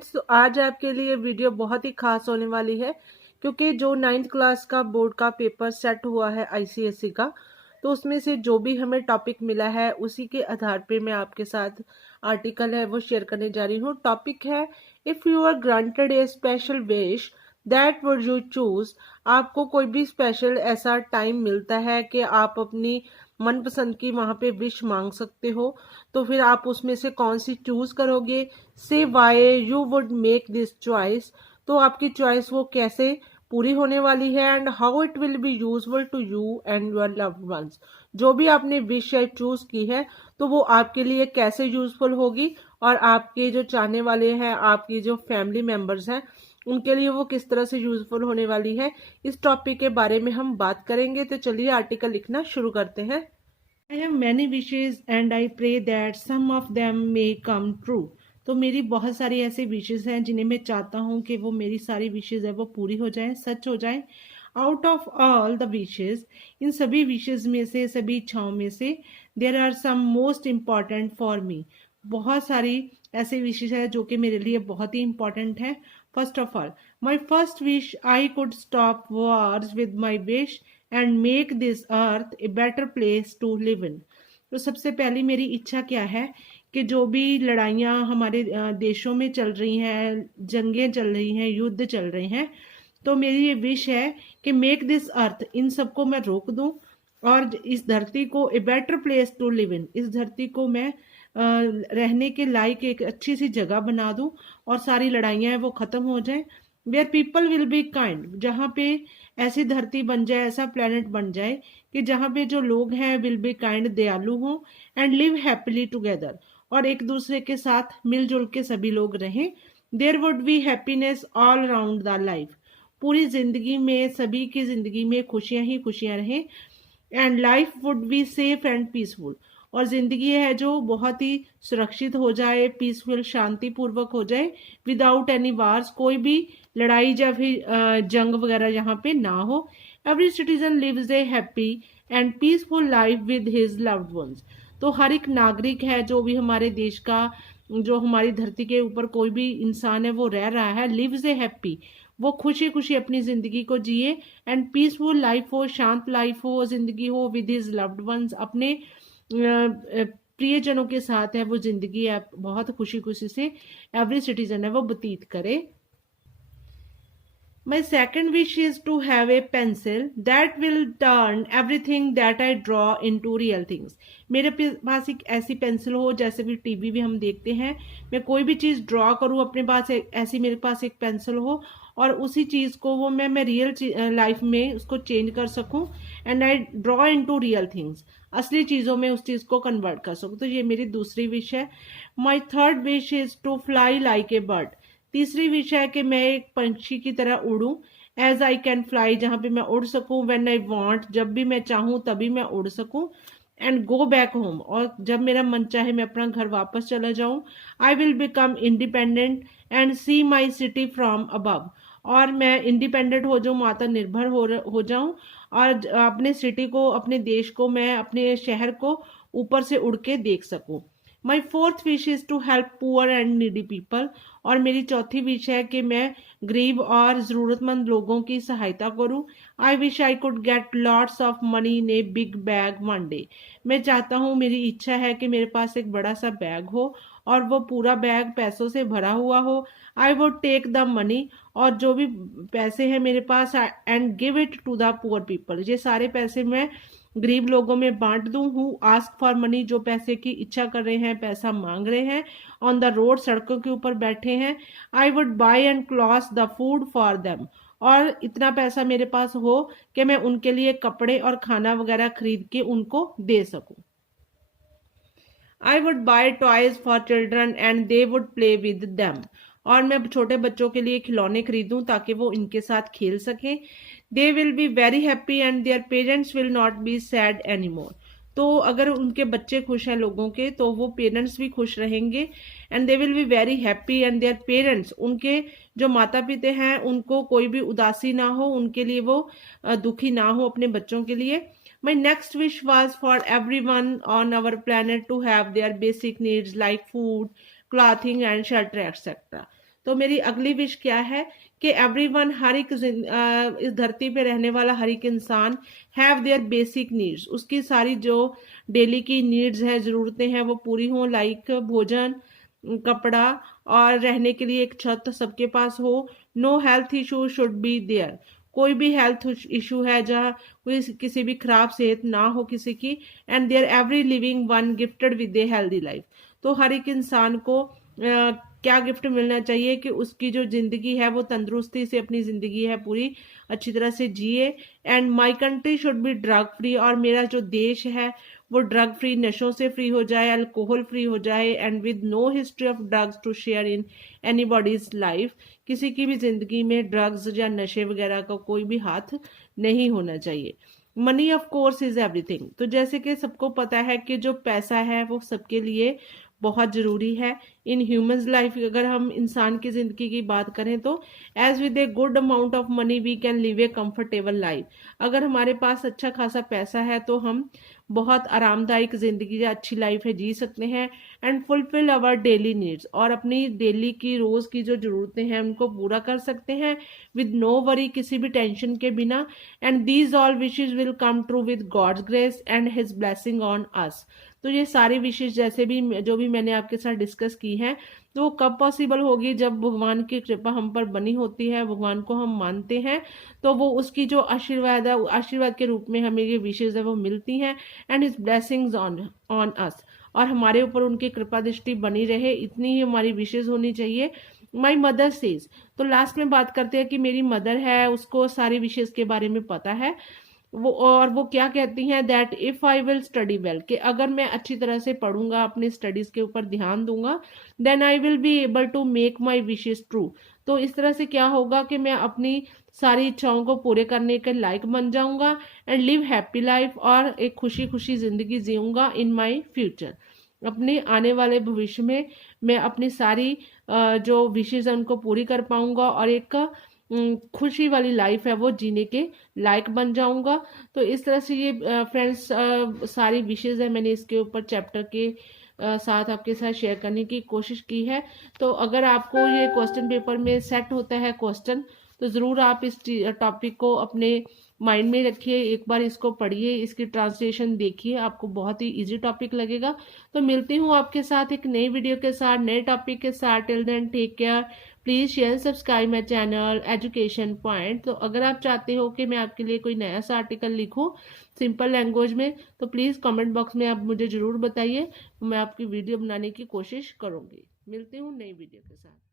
Friends, तो आज आपके लिए वीडियो बहुत ही खास होने वाली है क्योंकि जो 9th क्लास का बोर्ड का पेपर सेट हुआ है आईसीएसई का, तो उसमें से जो भी हमें टॉपिक मिला है उसी के आधार पे मैं आपके साथ आर्टिकल है वो शेयर करने जा रही हूँ। टॉपिक है, if you are granted a special wish that would you choose. आपको कोई भी स्पेशल ऐसा टाइम मिलता है कि आप अपनी मनपसंद की वहां पे विश मांग सकते हो, तो फिर आप उसमें से कौन सी चूज करोगे। Say why you would make this choice, तो आपकी चॉइस वो कैसे पूरी होने वाली है। And how it will be useful to you and your loved ones. जो भी आपने विश चूज की है तो वो आपके लिए कैसे यूजफुल होगी और आपके जो चाहने वाले हैं, आपकी जो फैमिली मेंबर्स हैं, उनके लिए वो किस तरह से यूजफुल होने वाली है। इस टॉपिक के बारे में हम बात करेंगे, तो चलिए आर्टिकल लिखना शुरू करते हैं। I have many wishes and I pray that some of them may come true. तो मेरी बहुत सारी ऐसी विशेज हैं जिन्हें मैं चाहता हूँ कि वो मेरी सारी विशेज है वो पूरी हो जाए, सच हो जाए। Out of all the wishes, इन सभी विशेज में से, सभी इच्छाओं में से, there are some most important for me. बहुत सारी ऐसे विशेज है जो कि मेरे लिए बहुत ही इंपॉर्टेंट है। First of all, my first wish I could stop wars with my wish and make this earth a better place to live in. तो सबसे पहली मेरी इच्छा क्या है कि जो भी लड़ाइयाँ हमारे देशों में चल रही हैं, जंगें चल रही हैं, युद्ध चल रहे हैं, तो मेरी ये विश है कि मेक दिस अर्थ, इन सबको मैं रोक दूं और इस धरती को a better place to live in, इस धरती को मैं रहने के लायक एक अच्छी सी जगह बना दूं और सारी लड़ाइयाँ हैं वो खत्म हो जाए। Where people will be kind, जहाँ पे ऐसी धरती बन जाए, ऐसा प्लेनेट बन जाए कि जहाँ पे जो लोग हैं विल बी काइंड, दयालु हों, एंड लिव हैप्पीली टुगेदर, और एक दूसरे के साथ मिलजुल के सभी लोग रहें। There would be happiness all around the life, पूरी जिंदगी में, सभी की जिंदगी में खुशियां ही खुशियां रहें। And life would be safe and peaceful, और जिंदगी है जो बहुत ही सुरक्षित हो जाए, पीसफुल, शांतिपूर्वक हो जाए, विदाउट एनी वार्स, कोई भी लड़ाई या फिर जंग वगैरह यहाँ पे ना हो। Every citizen lives a happy and peaceful life with his loved ones. तो हर एक नागरिक है जो भी हमारे देश का, जो हमारी धरती के ऊपर कोई भी इंसान है वो रह रहा है, लिव्स ए हैप्पी, वो खुशी खुशी अपनी जिंदगी को जिए, एंड पीसफुल लाइफ हो, शांत लाइफ हो, जिंदगी हो विद हिज लव्ड वंस, अपने प्रियजनों के साथ है वो जिंदगी है बहुत खुशी खुशी से एवरी सिटीजन है वो व्यतीत करे। My second wish is to have a pencil that will turn everything that I draw into real things. मेरे पास एक ऐसी पेंसिल हो, जैसे भी टीवी भी हम देखते हैं, मैं कोई भी चीज़ ड्रॉ करूँ अपने पास, ऐसी मेरे पास एक पेंसिल हो और उसी चीज़ को वो मैं रियल लाइफ में उसको चेंज कर सकूँ, and I draw into real things, असली चीज़ों में उस चीज़ को कन्वर्ट कर सकूँ। तो ये मेरी दूसरी विश है। My third wish is to fly like a bird. तीसरी विश है कि मैं एक पंछी की तरह उड़ूं, एज आई कैन फ्लाई, जहां पे मैं उड़ सकूं, व्हेन आई वांट, जब भी मैं चाहूं तभी मैं उड़ सकूं, एंड गो बैक होम, और जब मेरा मन चाहे मैं अपना घर वापस चला जाऊं। I will become independent and see my city from above, और मैं इंडिपेंडेंट हो जाऊं, आत्मनिर्भर हो जाऊं, और अपने सिटी को, अपने देश को, मैं अपने शहर को ऊपर से उड़ के देख सकूं। My fourth wish is to help poor and needy people, और मेरी चौथी विश है कि मैं गरीब और ज़रूरतमंद लोगों की सहायता करूं। I wish I could get lots of money in a big bag one day. मैं चाहता हूं, मेरी इच्छा है कि मेरे पास एक बड़ा सा बैग हो और वो पूरा बैग पैसों से भरा हुआ हो। I would take the money, और जो भी पैसे हैं मेरे पास, and give it to the poor people, ये सारे पैसे मैं गरीब लोगों में बांट दूं। हूँ आस्क फॉर मनी, जो पैसे की इच्छा कर रहे हैं, पैसा मांग रहे हैं, ऑन द रोड, सड़कों के ऊपर बैठे हैं। I would buy and cloth the food for them, और इतना पैसा मेरे पास हो कि मैं उनके लिए कपड़े और खाना वगैरह खरीद के उनको दे सकूं। I would buy toys for children and they would play with them, और मैं छोटे बच्चों के लिए खिलौने खरीदूं ताकि वो इनके साथ खेल सकें। They will be very happy and their parents will not be sad any more. तो अगर उनके बच्चे खुश हैं लोगों के, तो वो पेरेंट्स भी खुश रहेंगे, and they will be very happy and their parents, उनके जो माता पिता हैं उनको कोई भी उदासी ना हो, उनके लिए वो दुखी ना हो अपने बच्चों के लिए। My next wish was for everyone on our planet to have their basic needs like food, clothing and shelter, etc. तो मेरी अगली विश क्या है कि एवरीवन, हर एक इस धरती पे रहने वाला हर एक इंसान हैव देयर बेसिक नीड्स, उसकी सारी जो डेली की नीड्स है, जरूरतें हैं, वो पूरी हों। लाइक भोजन, कपड़ा और रहने के लिए एक छत सबके पास हो। No health issue should be there, कोई भी हेल्थ इशू है जहाँ कोई किसी भी खराब सेहत ना हो किसी की। And there every living one gifted with a healthy life, तो हर एक इंसान को क्या गिफ्ट मिलना चाहिए कि उसकी जो जिंदगी है वो तंदुरुस्ती से अपनी जिंदगी है पूरी अच्छी तरह से जिए। And my country should be drug free, और मेरा जो देश है वो ड्रग फ्री, नशों से फ्री हो जाए, अल्कोहल फ्री हो जाए, and with no history of drugs to share in anybody's life, किसी की भी जिंदगी में ड्रग्स या नशे वगैरह का कोई भी हाथ नहीं होना चाहिए। Money of course is everything, तो जैसे कि सबको पता है कि जो पैसा है वो सबके लिए बहुत जरूरी है इन ह्यूमंस लाइफ। अगर हम इंसान की जिंदगी की बात करें तो as with a good amount of money we can live a comfortable life, अगर हमारे पास अच्छा खासा पैसा है तो हम बहुत आरामदायक जिंदगी या अच्छी लाइफ है जी सकते हैं। And fulfil our daily needs, और अपनी डेली की रोज की जो जरूरतें हैं उनको पूरा कर सकते हैं विद नो वरी, किसी भी टेंशन के बिना। And these all wishes will come true with God's grace and his blessing on us, तो ये सारी विशेष जैसे भी जो भी मैंने आपके साथ डिस्कस की है तो वो कब पॉसिबल होगी, जब भगवान की कृपा हम पर बनी होती है, भगवान को हम मानते हैं, तो वो उसकी जो आशीर्वाद है, आशीर्वाद के रूप में हमें ये विशेष है वो मिलती हैं। And his blessings on on us, और हमारे ऊपर उनकी कृपा दृष्टि बनी रहे, इतनी ही हमारी विशेष होनी चाहिए। माई मदर सेज, तो लास्ट में बात करते हैं कि मेरी मदर है, उसको सारी विशेष के बारे में पता है वो क्या कहती हैं, that if I will study well, कि अगर मैं अच्छी तरह से पढ़ूंगा, अपनी स्टडीज के ऊपर ध्यान दूंगा, then I will be able to make my wishes true, तो इस तरह से क्या होगा कि मैं अपनी सारी इच्छाओं को पूरे करने के लायक बन जाऊंगा। एंड लिव हैप्पी लाइफ, और एक खुशी खुशी जिंदगी जीऊंगा इन माई फ्यूचर, अपने आने वाले भविष्य में मैं अपनी सारी जो विशेष है उनको पूरी कर पाऊंगा, और एक खुशी वाली लाइफ है वो जीने के लायक बन जाऊंगा। तो इस तरह से ये फ्रेंड्स सारी विशेष है मैंने इसके ऊपर चैप्टर के साथ आपके साथ शेयर करने की कोशिश की है। तो अगर आपको ये क्वेश्चन पेपर में सेट होता है क्वेश्चन, तो ज़रूर आप इस टॉपिक को अपने माइंड में रखिए, एक बार इसको पढ़िए, इसकी ट्रांसलेशन देखिए, आपको बहुत ही इजी टॉपिक लगेगा। तो मिलती हूँ आपके साथ एक नई वीडियो के साथ, नए टॉपिक के साथ। Till then take care, please share subscribe my channel Education Point. तो अगर आप चाहते हो कि मैं आपके लिए कोई नया सा आर्टिकल लिखूं सिंपल लैंग्वेज में, तो प्लीज़ कमेंट बॉक्स में आप मुझे ज़रूर बताइए, मैं आपकी वीडियो बनाने की कोशिश करूँगी। मिलती हूँ नई वीडियो के साथ।